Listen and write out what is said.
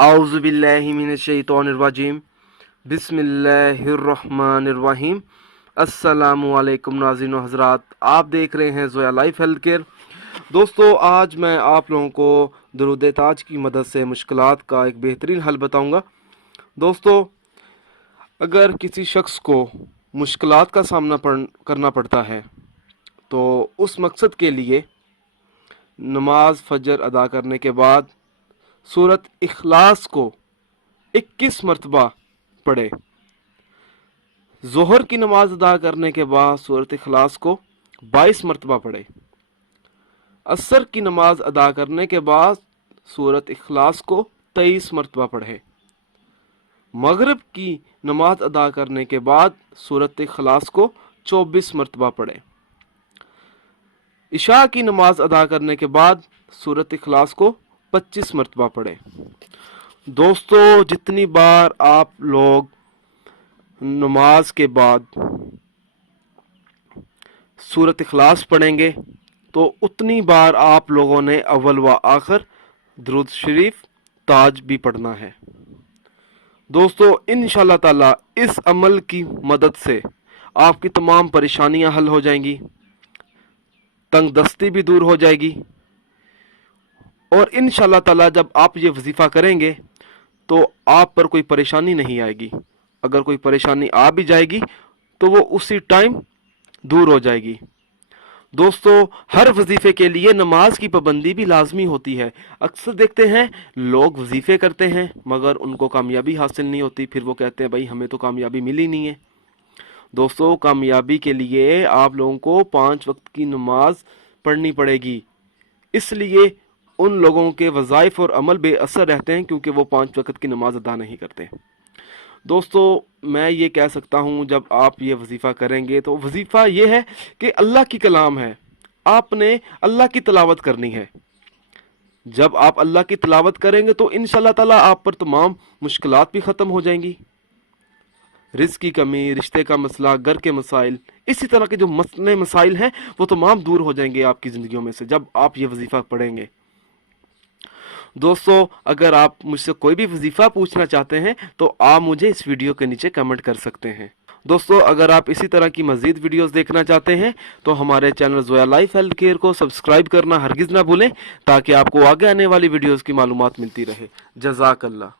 औज़ु बिल्लाहि मिनश शैतानिर रजीम बिस्मिल्लाहिर्रहमानिर रहीम। अस्सलामु अलैकुम नाज़रीन व हज़रात, आप देख रहे हैं ज़ोया लाइफ हेल्थ केयर। दोस्तों, आज मैं आप लोगों को दुरूद ताज की मदद से मुश्किलात का एक बेहतरीन हल बताऊंगा। दोस्तों, अगर किसी शख्स को मुश्किलात का सामना करना पड़ता है तो उस मकसद के लिए नमाज फजर अदा करने के बाद सूरत इखलास को 21 मरतबा पढ़े। ज़ोहर की नमाज अदा करने के बाद सूरत इखलास को 22 मरतबा पढ़े। असर की नमाज अदा करने के बाद सूरत इखलास को 23 मरतबा पढ़े। मगरिब की नमाज अदा करने के बाद सूरत इखलास को 24 मरतबा पढ़े। इशा की नमाज अदा करने के बाद सूरत इखलास को 25 मरतबा पढ़े। दोस्तों, जितनी बार आप लोग नमाज के बाद सूरत इखलास पढ़ेंगे तो उतनी बार आप लोगों ने अव्वल व आखिर दुरूद शरीफ ताज भी पढ़ना है। दोस्तों, इंशाअल्लाह ताला इस अमल की मदद से आपकी तमाम परेशानियां हल हो जाएंगी, तंग दस्ती भी दूर हो जाएगी और इंशाअल्लाह ताला जब आप ये वजीफ़ा करेंगे तो आप पर कोई परेशानी नहीं आएगी। अगर कोई परेशानी आ भी जाएगी तो वो उसी टाइम दूर हो जाएगी। दोस्तों, हर वजीफे के लिए नमाज की पाबंदी भी लाजमी होती है। अक्सर देखते हैं लोग वजीफे करते हैं मगर उनको कामयाबी हासिल नहीं होती, फिर वो कहते हैं भाई हमें तो कामयाबी मिली नहीं है। दोस्तों, कामयाबी के लिए आप लोगों को 5 वक्त की नमाज पढ़नी पड़ेगी। इसलिए उन लोगों के वज़ाइफ और अमल बेअसर रहते हैं क्योंकि वो 5 वक्त की नमाज अदा नहीं करते। दोस्तों, मैं ये कह सकता हूँ जब आप ये वजीफ़ा करेंगे तो वजीफ़ा ये है कि अल्लाह की कलाम है, आपने अल्लाह की तिलावत करनी है। जब आप अल्लाह की तिलावत करेंगे तो इंशाअल्लाह ताला आप पर तमाम मुश्किलात भी ख़त्म हो जाएंगी। रिज़्क़ की कमी, रिश्ते का मसला, घर के मसाइल, इसी तरह के जो मसले मसाइल हैं वो तमाम दूर हो जाएंगे आपकी ज़िंदगियों में से जब आप ये वजीफ़ा पढ़ेंगे। दोस्तों, अगर आप मुझसे कोई भी वजीफ़ा पूछना चाहते हैं तो आप मुझे इस वीडियो के नीचे कमेंट कर सकते हैं। दोस्तों, अगर आप इसी तरह की मज़ीद वीडियोस देखना चाहते हैं तो हमारे channel Zoya life health care को सब्सक्राइब करना हरगिज़ ना भूलें ताकि आपको आगे आने वाली वीडियोस की मालूमात मिलती रहे। जज़ाकल्लाह।